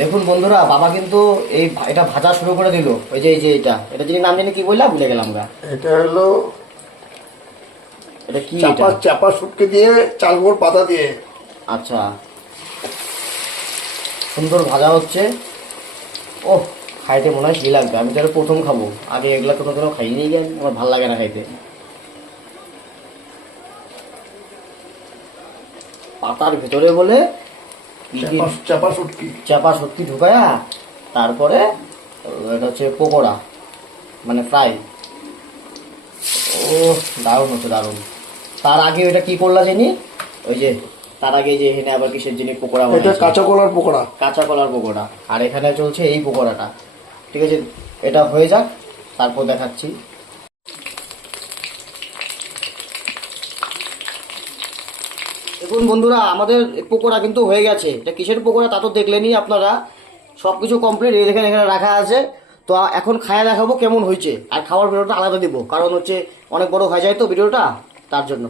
দেখুন বন্ধুরা, বাবা কিন্তু এটা ভাজা শুরু করে দিল। ওই যে এটা যিনি নাম জানি কি বললাম, ভুলে গেলাম গা। এটা হলো এটা কি? চাপা চাপা শুটকি দিয়ে চালগুড় পাতা দিয়ে। আচ্ছা, সুন্দর ভাজা হচ্ছে। ও, খাইতে মনে হয় সেই লাগবে। আমি তো এটা প্রথম খাবো, আগে এগুলা কোনোদিনও খাইনি গেল, আমার ভালো লাগে না খাইতে। পাতার ভেতরে বলে চাপা শুটকি। চাপা সত্যি ঢুকায়া, তারপরে এটা হচ্ছে পকোড়া, মানে ফ্রাই। ও, দারুণ হচ্ছে, দারুণ। তার আগে ওইটা কি করলা জানি, ওই যে তার আগে যে এখানে আবার কিসের জিনিস পকোড়া এটা বানাইছে, কাঁচা কলার পকোড়া। কাঁচা কলার পকোড়া। আর এখানে চলছে এই পকোড়াটা। ঠিক আছে, এটা হয়ে যাক, তারপর দেখাচ্ছি। দেখুন বন্ধুরা, আমাদের পকোড়া কিন্তু হয়ে গেছে। এটা কিসের পকোড়া তা তো দেখলেনই আপনারা। সব কিছু কমপ্লিট, এই দেখেন এখানে রাখা আছে। তো এখন খায়া দেখাবো কেমন হয়েছে, আর খাওয়ার ভিডিওটা আলাদা দিব, কারণ হচ্ছে অনেক বড় হয়ে যায় তো ভিডিওটা, তার জন্য।